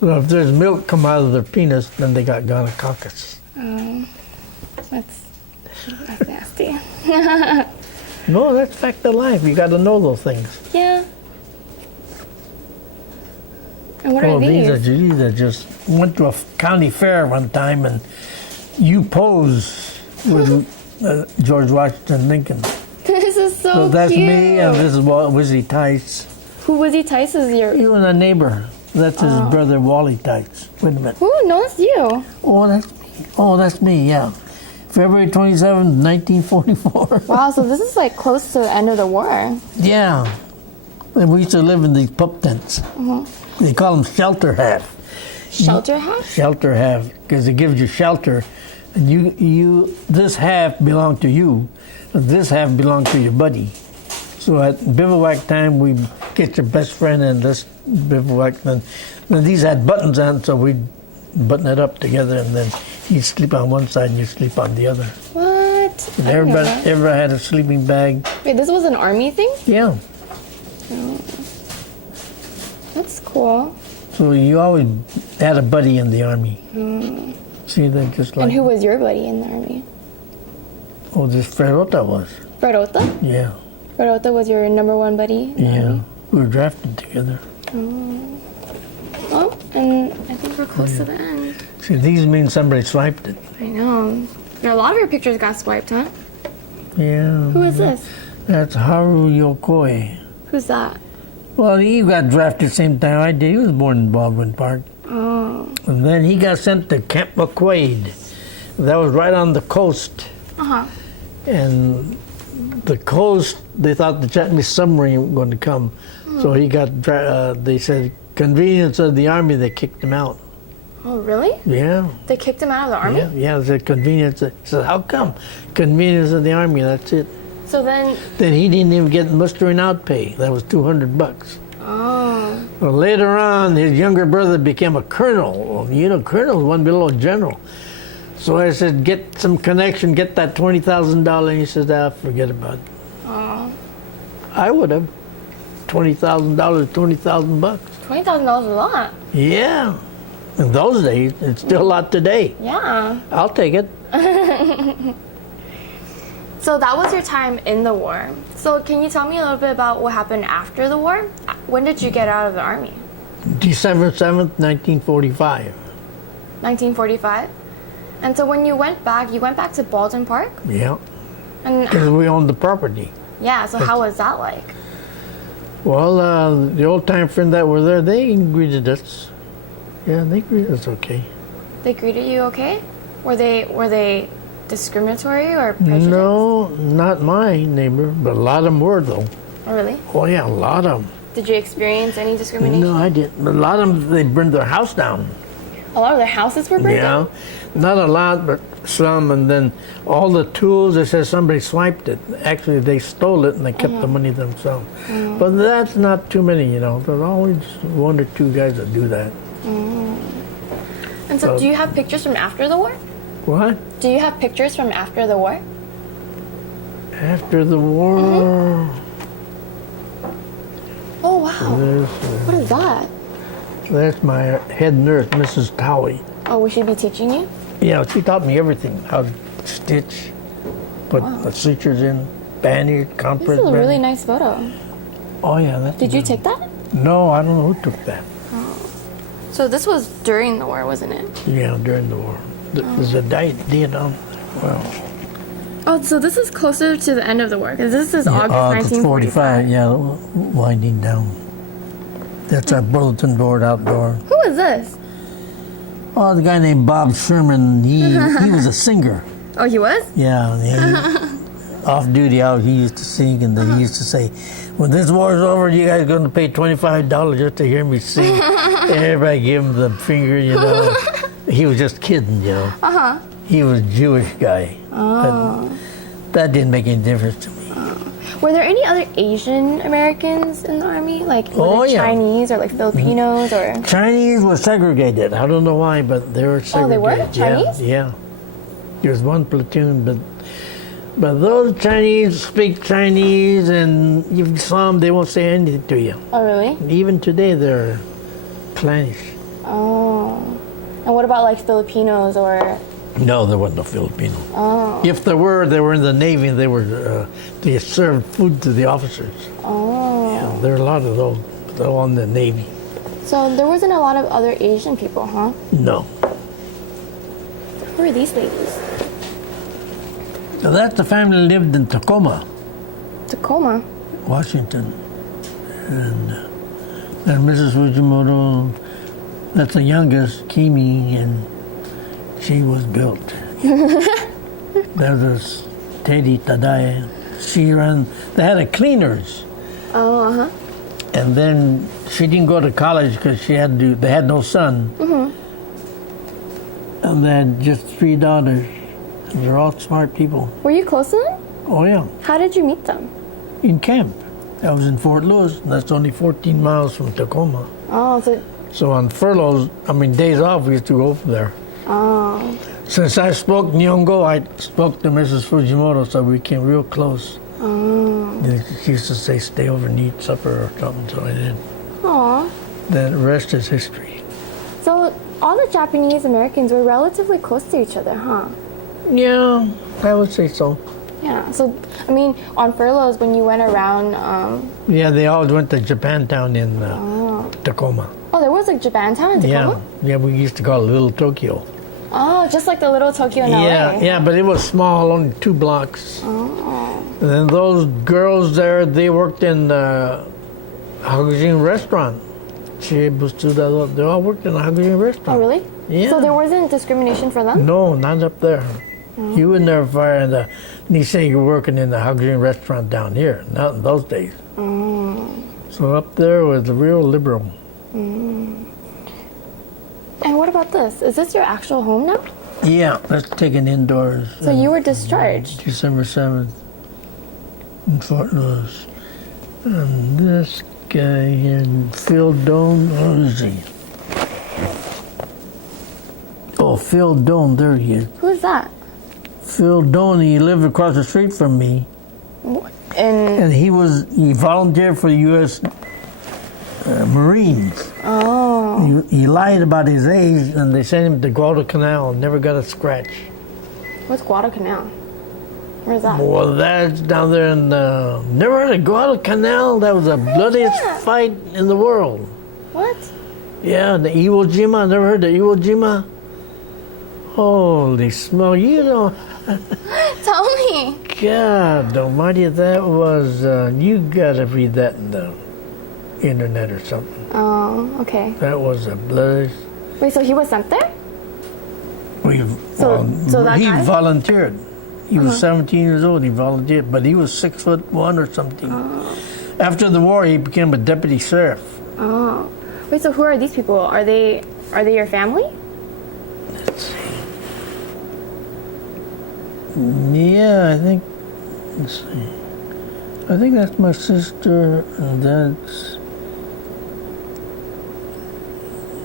So if there's milk come out of their penis, then they got gonococcus. Oh, that's nasty. No, that's fact of life. You got to know those things. Yeah. And what are these? These are just went to a county fair one time, and you pose with George Washington Lincoln. This is so That's cute. me, and this is Wizzy Tice. Who was he? Tice is your... You and a neighbor. That's his brother, Wally Tice. Wait a minute. Who? No, it's you. Oh, that's me. Oh, that's me, yeah. February 27th, 1944. Wow, so this is like close to the end of the war. Yeah. And we used to live in these pup tents. They call them shelter half. Shelter house? Shelter half, because it gives you shelter. And you this half belonged to you, and this half belonged to your buddy. So at bivouac time, we get your best friend and this bivouac. Then these had buttons on, so we'd button it up together, and then he'd sleep on one side and you sleep on the other. What? And I didn't know everybody that. ever had a sleeping bag. Wait, this was an army thing? Yeah. That's cool. So you always had a buddy in the army. See, they just like... And who was your buddy in the army? Oh, this Ferrota was. Fredota? Yeah. Fredota was your number one buddy in the Yeah. army? We were drafted together. Well, and I think we're close to the end. See, these mean somebody swiped it. I know. A lot of your pictures got swiped, huh? Yeah. Who is this? That's Haru Yokoi. Who's that? Well, he got drafted the same time I did. He was born in Baldwin Park. Oh. And then he got sent to Camp McQuaid. That was right on the coast. Uh-huh. And the coast, they thought the Japanese submarine was going to come. So he got, they said, convenience of the army, they kicked him out. Oh, really? Yeah. They kicked him out of the army? Yeah, the convenience. He said, how come? Convenience of the army, that's it. So then... Then he didn't even get mustering out pay. That was $200. Oh. Well, later on, his younger brother became a colonel. Well, you know, colonel is one below a general. So I said, get some connection, get that $20,000. He said, forget about it. Oh. I would have. $20,000, $20,000. $20,000 is a lot. Yeah. In those days, it's still a lot today. Yeah. I'll take it. So that was your time in the war. So can you tell me a little bit about what happened after the war? When did you get out of the army? December 7th, 1945. 1945? And so when you went back to Baldwin Park? Yeah. And Because we owned the property. yeah, so how was that like? Well, the old-time friends that were there, they greeted us. Yeah, they greeted us okay. They greeted you okay? Were they discriminatory or prejudiced? No, not my neighbor, but a lot of them were, though. Oh, really? Oh, yeah, a lot of them. Did you experience any discrimination? No, I didn't. But a lot of them, they burned their house down. A lot of their houses were burned down? Yeah, not a lot, but some. And then all the tools, they said somebody swiped it. Actually, they stole it and they kept the money themselves. But that's not too many, you know. There's always one or two guys that do that. And so do you have pictures from after the war? What? Do you have pictures from after the war? After the war, Oh, wow. there's, What is that? that's my head nurse, Mrs. Towie. Oh, will she be teaching you? Yeah, she taught me everything. How to stitch, put the sutures in, bandage, This compress is a really bandage. nice photo. Oh, yeah. That's Did you good. take that? No, I don't know who took that. So this was during the war, wasn't it? Yeah, during the war. There's a date on. Well, Oh, so this is closer to the end of the war, because this is August 1945. Yeah, winding down. That's our bulletin board outdoor. Who is this? Oh, the guy named Bob Sherman, he was a singer. Oh, he was? Yeah, off duty out, he used to sing, and then he used to say, when this war's over, you guys are going to pay $25 just to hear me sing. Everybody gave him the finger, you know. He was just kidding, you know. Uh-huh. He was a Jewish guy. Oh. But that didn't make any difference to me. Were there any other Asian Americans in the army? Like Oh, yeah. Chinese or like Filipinos or? Chinese were segregated. I don't know why, but they were segregated. Oh, they were? Chinese? Yeah. There was one platoon, but those Chinese speak Chinese, and if you saw them, they won't say anything to you. Oh, really? Even today, they're clannish. Oh. And what about like Filipinos or? No, there wasn't no Filipino. Oh. If there were, they were in the Navy and they served food to the officers. Oh. Yeah, there are a lot of those. They're all in the Navy. So there wasn't a lot of other Asian people, huh? No. Who are these ladies? So that's the family that lived in Tacoma, Tacoma. Washington. And Mrs. Fujimoto, that's the youngest, Kimi, and she was built. There was Teddy Tadaya. They had a cleaners. Oh, uh-huh. And then she didn't go to college because they had no son. Mm-hmm. And they had just 3 daughters. And they're all smart people. Were you close to them? Oh, yeah. How did you meet them? In camp. I was in Fort Lewis, and that's only 14 miles from Tacoma. Oh, So on furloughs, days off, we used to go over there. Oh. Since I spoke Nyongo, I spoke to Mrs. Fujimoto, so we came real close. Oh. She used to say, stay over and eat supper or something, so I did. Aw. The rest is history. So all the Japanese Americans were relatively close to each other, huh? Yeah, I would say so. Yeah. So, on furloughs, when you went around, Yeah, they all went to Japantown in Tacoma. oh, there was like Japantown in Tacoma? Yeah, we used to call it Little Tokyo. Oh, just like the little Tokyo in LA. Yeah, but it was small, only 2 blocks. Oh. And then those girls there, they worked in the Hagujin restaurant. They all worked in the Hagujin restaurant. Oh, really? Yeah. So there wasn't discrimination for them? No, not up there. You would never find you say you're working in the Hagujin restaurant down here. Not in those days. So up there was real liberal. And what about this? Is this your actual home now? Yeah, let's take an indoors. So you were discharged? December 7th in Fort Lewis. And this guy here, Phil Doan, where is he? Oh, Phil Doan, there he is. Who's that? Phil Doan, he lived across the street from me. And he volunteered for the U.S. Marines. oh, He lied about his age, and they sent him to Guadalcanal, never got a scratch. what's Guadalcanal? Where's that? Well, that's down there in never heard of Guadalcanal? That was the bloodiest fight in the world. What? Yeah, the Iwo Jima. Never heard of Iwo Jima? Holy smoke! You know, Tell me. God Almighty, that was. You gotta read that in the internet or something. Oh, okay. That was a bloody. Wait, so he was sent there? So that he guy? volunteered. He was 17 years old. He volunteered, but he was 6'1" or something. After the war, he became a deputy sheriff. Oh. Wait, so who are these people? Are they your family? Let's see. Yeah, I think. Let's see. I think that's my sister, and that's.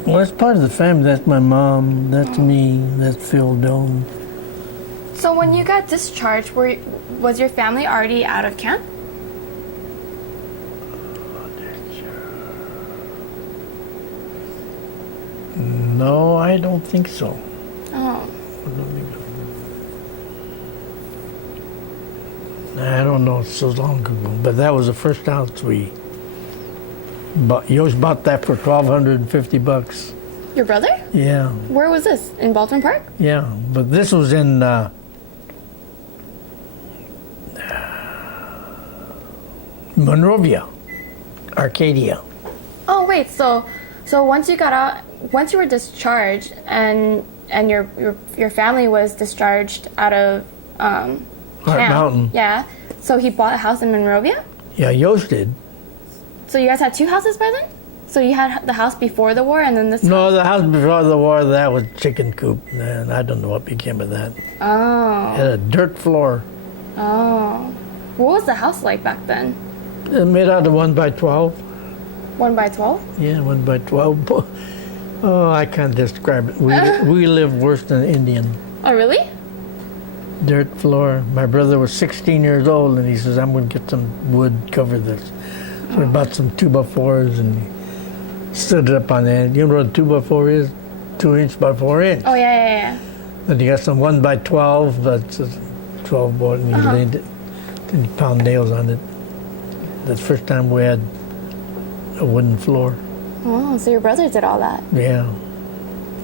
Well, that's part of the family. That's my mom. That's me. That's Phil Doan. So when you got discharged, was your family already out of camp? No, I don't think so. Oh. I don't know, it's so long ago, but that was the first house we bought. Yoshi bought that for $1,250. Your brother? Yeah, Where was this? In Baldwin Park? yeah, but this was in Monrovia, Arcadia. Oh wait, so once you got out, once you were discharged, and your family was discharged out of Heart camp. Mountain. Yeah. So he bought a house in Monrovia. Yeah, Yoshi did. So you guys had 2 houses by then. So you had the house before the war, and then this. No, the house before the war, that was chicken coop, and I don't know what became of that. Oh. It had a dirt floor. Oh. What was the house like back then? It made out of 1x12. 1x12? Yeah, 1x12. Oh, I can't describe it. We lived worse than Indian. Oh really? Dirt floor. My brother was 16 years old, and he says, I'm going to get some wood, cover this. So we bought some 2x4s, and stood it up on the end. You know what a 2x4 is? 2" by 4". Oh yeah. Then you got some 1x12, that's a 12 board, and you laid it. Then you pound nails on it. That's the first time we had a wooden floor. Oh, so your brother did all that. Yeah.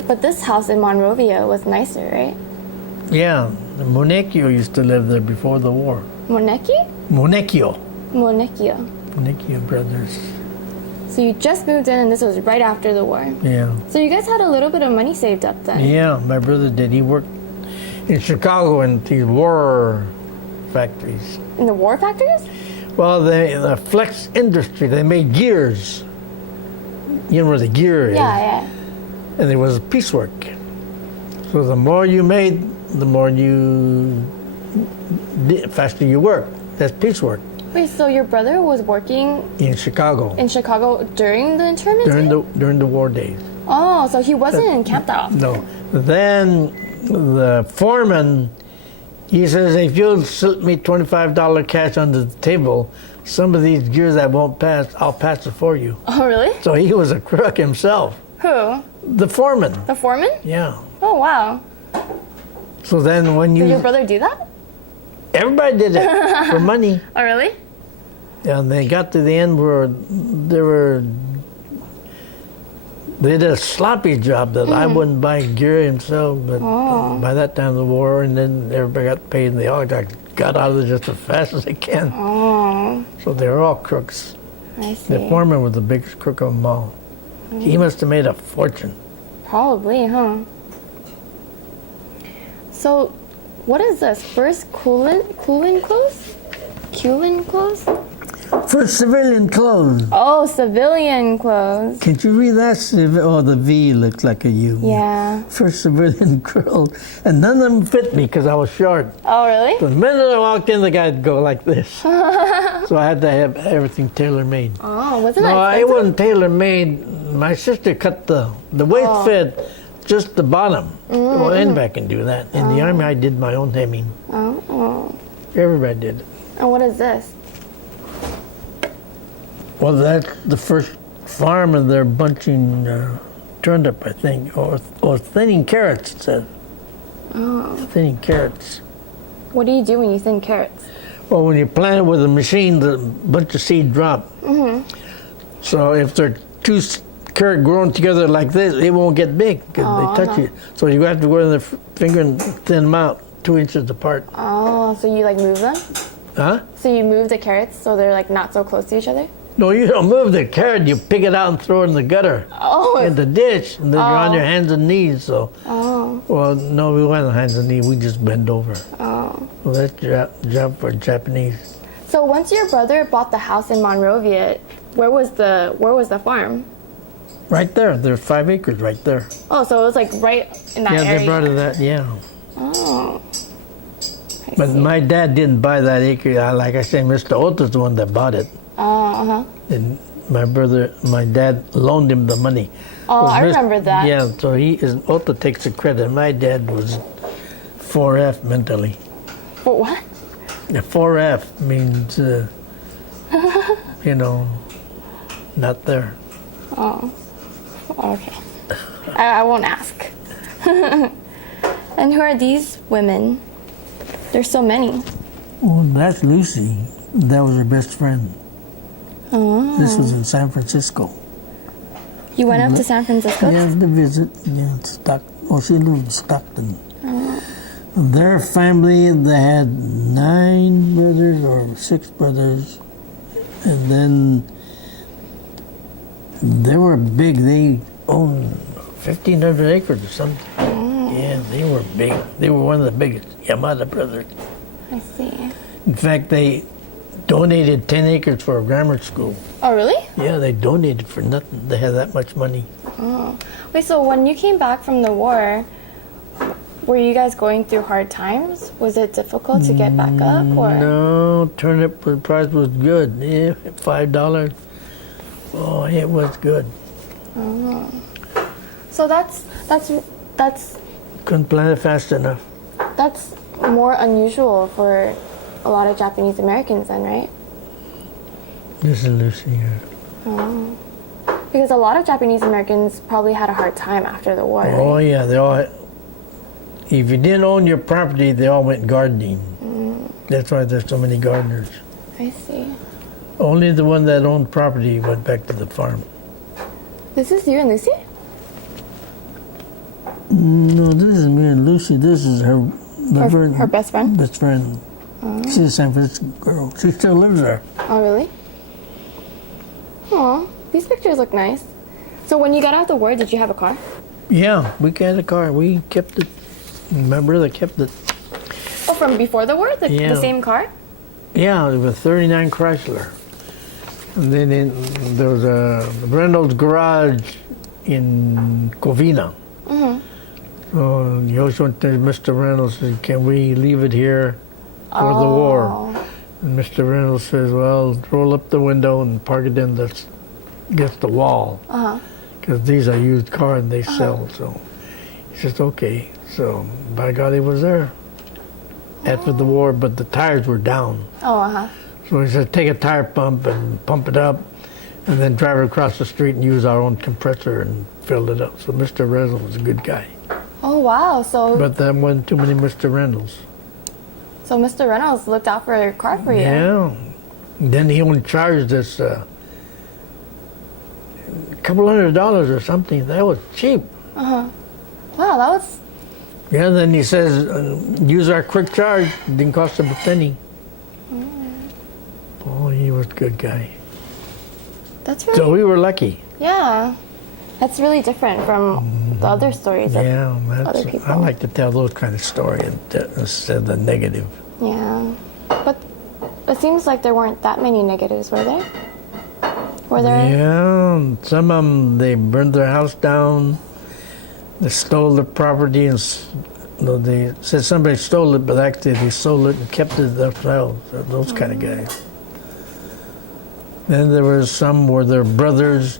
But this house in Monrovia was nicer, right? Yeah. The Monecchio used to live there before the war. Monecchio? Monecchio. Monecchio. Monecchio brothers. So you just moved in and this was right after the war. Yeah. So you guys had a little bit of money saved up then. Yeah, my brother did. He worked in Chicago in these war factories. In the war factories? Well, the flex industry, they made gears. You know where the gear is? Yeah. And it was piecework. So the more you made, the more you did, faster you worked. That's piecework. Wait, so your brother was working In Chicago. in Chicago during the internment? During the war days. Oh, so he wasn't in camp that often. No. Then the foreman, he says, if you'll slip me $25 cash under the table, some of these gears I won't pass, I'll pass it for you. Oh, really? So he was a crook himself. Who? The foreman. The foreman? Yeah. Oh, wow. So then when Did your you, brother do that? everybody did it for money. Oh, really? And they got to the end where they did a sloppy job that I wouldn't buy gear himself, but by that time of the war, and then everybody got paid, and they all got out of there just as fast as they can. Oh, So they were all crooks. I see. The foreman was the biggest crook of them all. He must have made a fortune. Probably, huh? So, what is this? First coolant clothes? Coolant clothes? For civilian clothes. Oh, civilian clothes. Can you read that? Oh, the V looks like a U. Yeah. For civilian clothes. And none of them fit me because I was short. Oh, really? The minute I walked in, the guy'd go like this. So I had to have everything tailor-made. Oh, wasn't No, that it expensive? wasn't tailor-made. My sister cut the waist fit, just the bottom. Well, anybody can do that. In the Army, I did my own hemming. Oh. Everybody did it. And what is this? Well, that's the first farm, and they're bunching turnip, I think, or thinning carrots, it says. Oh. Thinning carrots. What do you do when you thin carrots? Well, when you plant it with a machine, the bunch of seed drop. So if they're two carrot growing together like this, it won't get big because they touch it. So you have to go in the finger and thin them out 2 inches apart. Oh, so you like move them? Huh? So you move the carrots so they're like not so close to each other? No, you don't move the carrot. You pick it out and throw it in the gutter, Oh. in the ditch, and then you're on your hands and knees. So, well, no, we weren't on hands and knees. We just bend over. Oh. Well, that's job for Japanese. So once your brother bought the house in Monrovia, where was the farm? Right there. There's 5 acres right there. Oh, so it was like right in that area. Yeah, they brought it that. Yeah. Oh. I But see. my dad didn't buy that acre. Like I said, Mr. Ota's the one that bought it. Oh, And my dad loaned him the money. Oh, It was I remember that. Yeah, so Ota takes the credit. My dad was 4F mentally. For what? The 4F means, not there. Oh. Okay. I won't ask. And who are these women? There's so many. Well, that's Lucy. That was her best friend. Oh. This was in San Francisco. You went up to San Francisco? Yeah, to visit. Yeah, she lived in Stockton. Their family, they had 9 brothers or 6 brothers. And then they were big. They owned 1,500 acres or something. Yeah, they were big. They were one of the biggest Yamada brothers. I see. In fact, they donated 10 acres for a grammar school. Oh, really? Yeah, they donated for nothing. They had that much money. Oh. Wait, so when you came back from the war, were you guys going through hard times? Was it difficult to get back up, or? No, turnip price was good. Yeah, $5. Oh, it was good. Oh. So that's Couldn't plant it fast enough. that's more unusual for a lot of Japanese Americans then, right? This is Lucy here. Oh. Because a lot of Japanese Americans probably had a hard time after the war. Oh Right? yeah, they all. If you didn't own your property, they all went gardening. That's why there's so many gardeners. I see. Only the one that owned property went back to the farm. This is you and Lucy? No, this is me and Lucy. This is her. Her best friend? Best friend. She's a San Francisco girl. She still lives there. Oh, really? Aw, these pictures look nice. So when you got out the war, did you have a car? Yeah, we got a car. We kept it. My brother kept it. Oh, from before the war? The Yeah. same car? Yeah, it was a 39 Chrysler. And then there was a Reynolds garage in Covina. So Yoshi went to Mr. Reynolds and said, can we leave it here for the war? And Mr. Reynolds says, well, roll up the window and park it in against the wall. Because these are used cars and they sell. So he says, okay. So by God, he was there after the war, but the tires were down. Oh, So he said, take a tire pump and pump it up, and then drive it across the street and use our own compressor and fill it up. So Mr. Reynolds was a good guy. Oh, wow. So But there wasn't too many Mr. Reynolds. so Mr. Reynolds looked out for your car for you. Yeah. Then he only charged us a couple $100 or something. That was cheap. Wow, that was... Yeah, then he says, use our quick charge. It didn't cost him a penny. Oh, he was a good guy. That's really... So we were lucky. Yeah. That's really different from the other stories of Yeah, other people. I like to tell those kind of stories instead of the negative. Yeah. But it seems like there weren't that many negatives, were there? Were there? Yeah, some of them, they burned their house down, they stole the property, and they said somebody stole it, but actually they sold it and kept it themselves, those kind of guys. Then there was some where their brothers,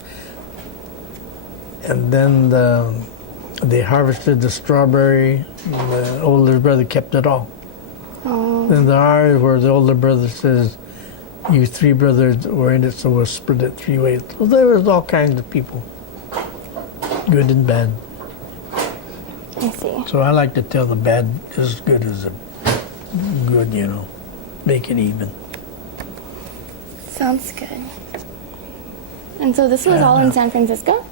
and then they harvested the strawberry, and the older brother kept it all. Then there are where the older brother says, you three brothers were in it, so we'll split it 3 ways. So there was all kinds of people, good and bad. I see. So I like to tell the bad as good as the good, make it even. Sounds good. And so this was all in San Francisco?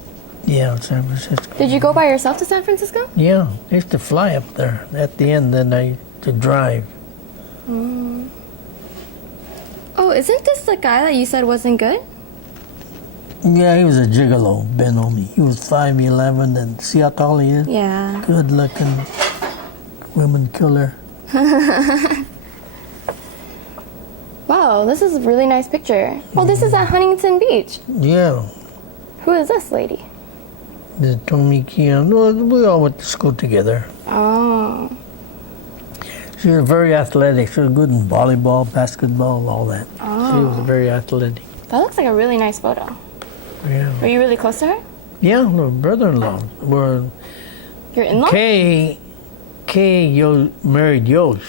Yeah, San Francisco. Did you go by yourself to San Francisco? Yeah, I used to fly up there. At the end, then I used to drive. Oh, isn't this the guy that you said wasn't good? Yeah, he was a gigolo, Ben Omi. He was 5'11", and see how tall he is? Yeah. Good looking women killer. Wow, this is a really nice picture. Oh, this is at Huntington Beach. Yeah, Who is this lady? the Tommy Keon. Well, we all went to school together. Oh. She was very athletic. She was good in volleyball, basketball, all that. Oh. She was very athletic. That looks like a really nice photo. Yeah. Were you really close to her? Yeah, no, brother-in-law. Were Your in-law? Kay married Yoshi.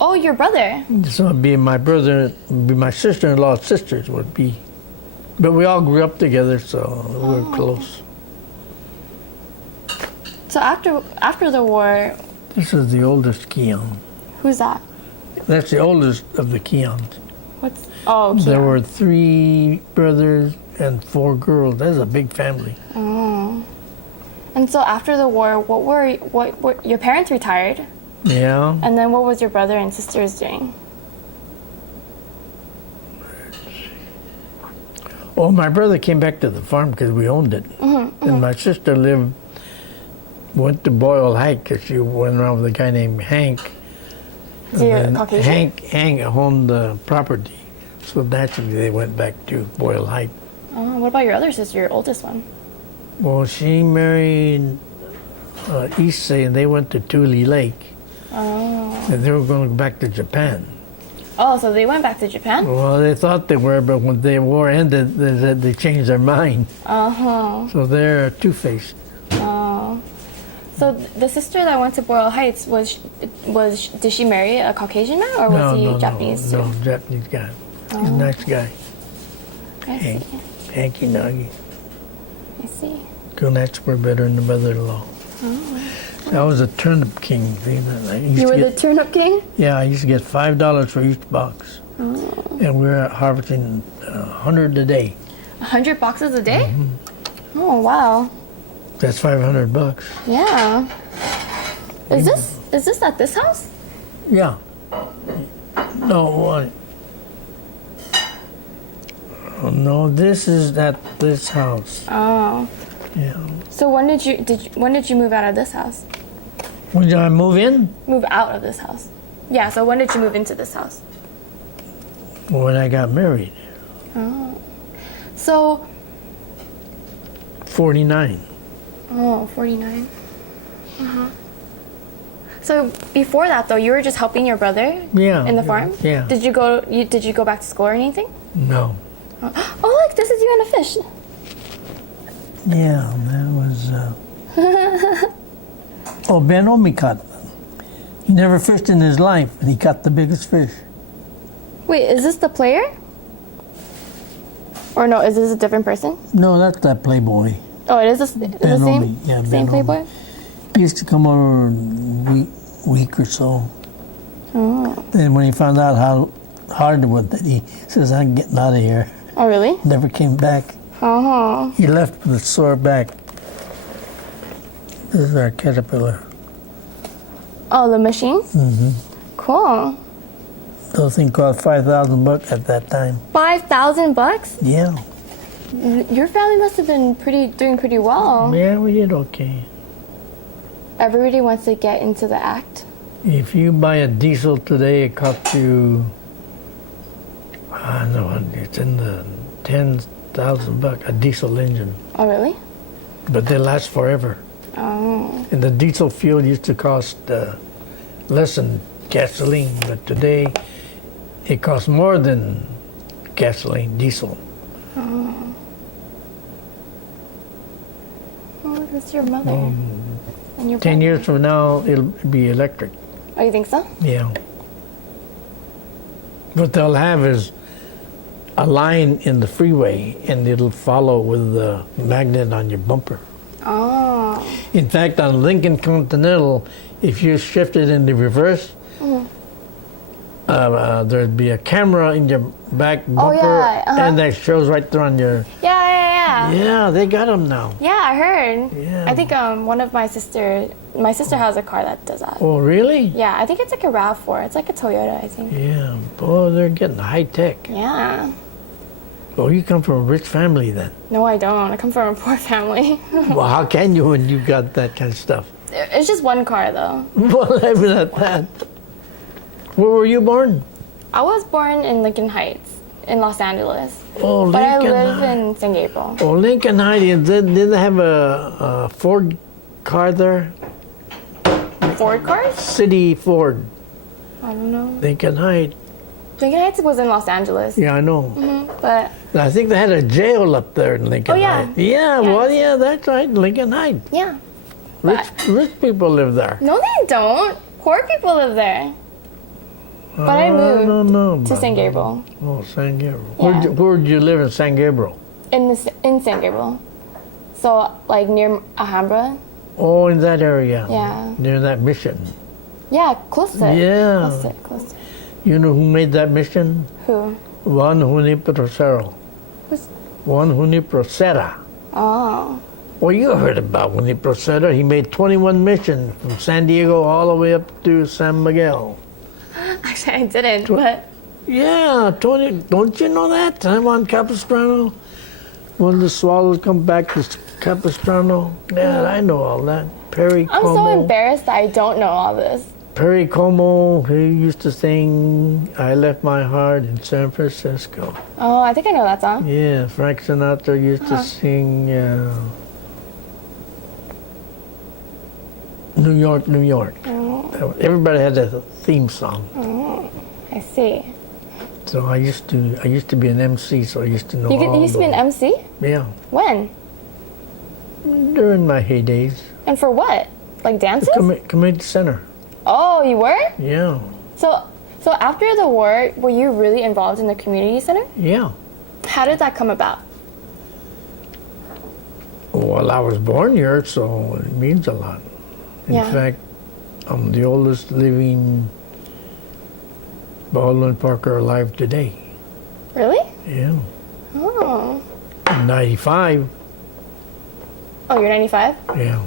Oh, your brother. So it'd be my brother, be my sister-in-law's sisters would be. But we all grew up together, so we were close. So after the war, This is the oldest Keon. who's that? That's the oldest of the Keons. What's... Oh, There Keon. were 3 brothers and 4 girls. That's a big family. Oh. And so after the war, what your parents retired, Yeah. and then what was your brother and sisters doing? Well, my brother came back to the farm because we owned it. And my sister went to Boyle Heights because she went around with a guy named Hank. So you're And then Caucasian? Hank owned the property. So naturally they went back to Boyle Heights. Oh, what about your other sister, your oldest one? Well, she married Issei and they went to Tule Lake. Oh. And they were going to go back to Japan. Oh, so they went back to Japan? Well, they thought they were, but when the war ended, they changed their mind. Uh-huh. So they're two-faced. Oh. So the sister that went to Boyle Heights, did she marry a Caucasian man, or was he Japanese too? No, Japanese guy. He's a nice guy. I see. Hanky Nuggy. I see. Gonats were better than the mother-in-law. I was a turnip king. You were the turnip king? Yeah, I used to get $5 for each box. And we were harvesting 100 a day. 100 boxes a day? Oh, wow. That's $500. Yeah. Is this at this house? Yeah. No, what? Oh, no, this is at this house. Oh. Yeah. So when did you move out of this house? When did I move in? Move out of this house. Yeah, so when did you move into this house? When I got married. Oh. So 49. Oh, 49. So before that though, you were just helping your brother Yeah. in the farm? Yeah. Did you go back to school or anything? No. Oh look, this is you and a fish. Yeah, that was. Oh, Ben Omi caught. He never fished in his life, and he caught the biggest fish. Wait, is this the player? Or no, is this a different person? No, that's that Playboy. Oh, it is the Ben same? Omi. Yeah, Same Ben Playboy? Omi. He used to come over week or so. Oh. Then when he found out how hard it was, that he says, "I'm getting out of here." Oh, really? Never came back. Oh. He left with a sore back. This is our caterpillar. Oh, the machine? Mm-hmm. Cool. Those things cost $5,000 at that time. $5,000? Yeah. Your family must have been doing pretty well. Yeah, we did okay. Everybody wants to get into the act. If you buy a diesel today, it costs you, I don't know, it's in the $10,000 a diesel engine. Oh, really? But they last forever. Oh. And the diesel fuel used to cost less than gasoline, but today it costs more than gasoline, diesel. Oh. Oh, that's your mother. And your 10 brother. years from now, it'll be electric. Oh, you think so? Yeah. What they'll have is a line in the freeway, and it'll follow with the magnet on your bumper. Oh. In fact, on Lincoln Continental, if you shift it in the reverse, there'd be a camera in your back bumper, and that shows right there on your. Yeah. Yeah, they got them now. Yeah, I heard. Yeah. I think one of my sister has a car that does that. Oh, really? Yeah, I think it's like a RAV4. It's like a Toyota, I think. Yeah. Boy, they're getting high tech. Yeah. Oh, you come from a rich family then. No, I don't. I come from a poor family. Well, how can you when you got that kind of stuff? It's just one car, though. Well, even at that. Where were you born? I was born in Lincoln Heights, in Los Angeles. Oh, Lincoln. But I live in San Gabriel. Oh, Lincoln Heights. Didn't they have a Ford car there? Ford cars? City Ford. I don't know. Lincoln Heights. Lincoln Heights was in Los Angeles. Yeah, I know. But I think they had a jail up there in Lincoln Oh, yeah. Heights. Yeah, well, yeah, that's right, Lincoln Heights. yeah. Rich people live there. No, they don't. Poor people live there. But I moved don't know to about San that. Gabriel. Oh, San Gabriel. Yeah. Where'd you live in San Gabriel? In San Gabriel. So, like, near Alhambra. Oh, in that area. Yeah. Near that mission. Yeah, close to it. Yeah. Close to it. You know who made that mission? Who? Juan Junipero. Who's? Juan Junipero. Oh. Well, you heard about Junipero. He made 21 missions from San Diego all the way up to San Miguel. Actually, I didn't, but... Yeah, Tony, don't you know that? Juan Capistrano? When the swallows come back to Capistrano? Yeah, I know all that. Perry I'm Como. so embarrassed that I don't know all this. Perry Como, he used to sing I Left My Heart in San Francisco. Oh, I think I know that song. Yeah, Frank Sinatra used to sing New York, New York. Oh, Everybody had a theme song. oh, I see. So I used to be an MC, so I used to know You all used to be an those. MC? Yeah, When? during my heydays. And for what? Like dances? Community Center. Oh, you were? Yeah, So after the war, were you really involved in the community center? yeah. How did that come about? Well, I was born here, so it means a lot. In Yeah. fact, I'm the oldest living Baldwin Parker alive today. Really? Yeah. Oh. I'm 95. Oh, you're 95? Yeah.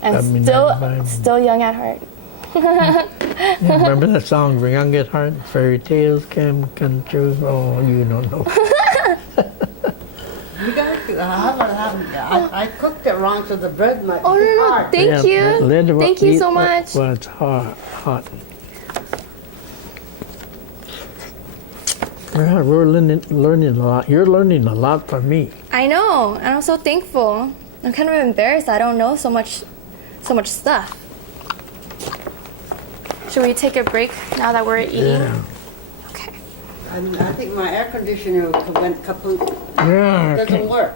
And I've been still 95. still young at heart. Yeah, remember that song, "For Young at Heart"? Fairy tales can come true. Oh, you don't know. You guys, I cooked it wrong, so the bread might Oh, be no, no. hard. Thank you. Thank you so much. Well, it's hot. Yeah, we're learning a lot. You're learning a lot from me. I know, and I'm so thankful. I'm kind of embarrassed. I don't know so much stuff. Should we take a break now that we're eating? Yeah. Okay. I think my air conditioner went kaput. Yeah. Doesn't work.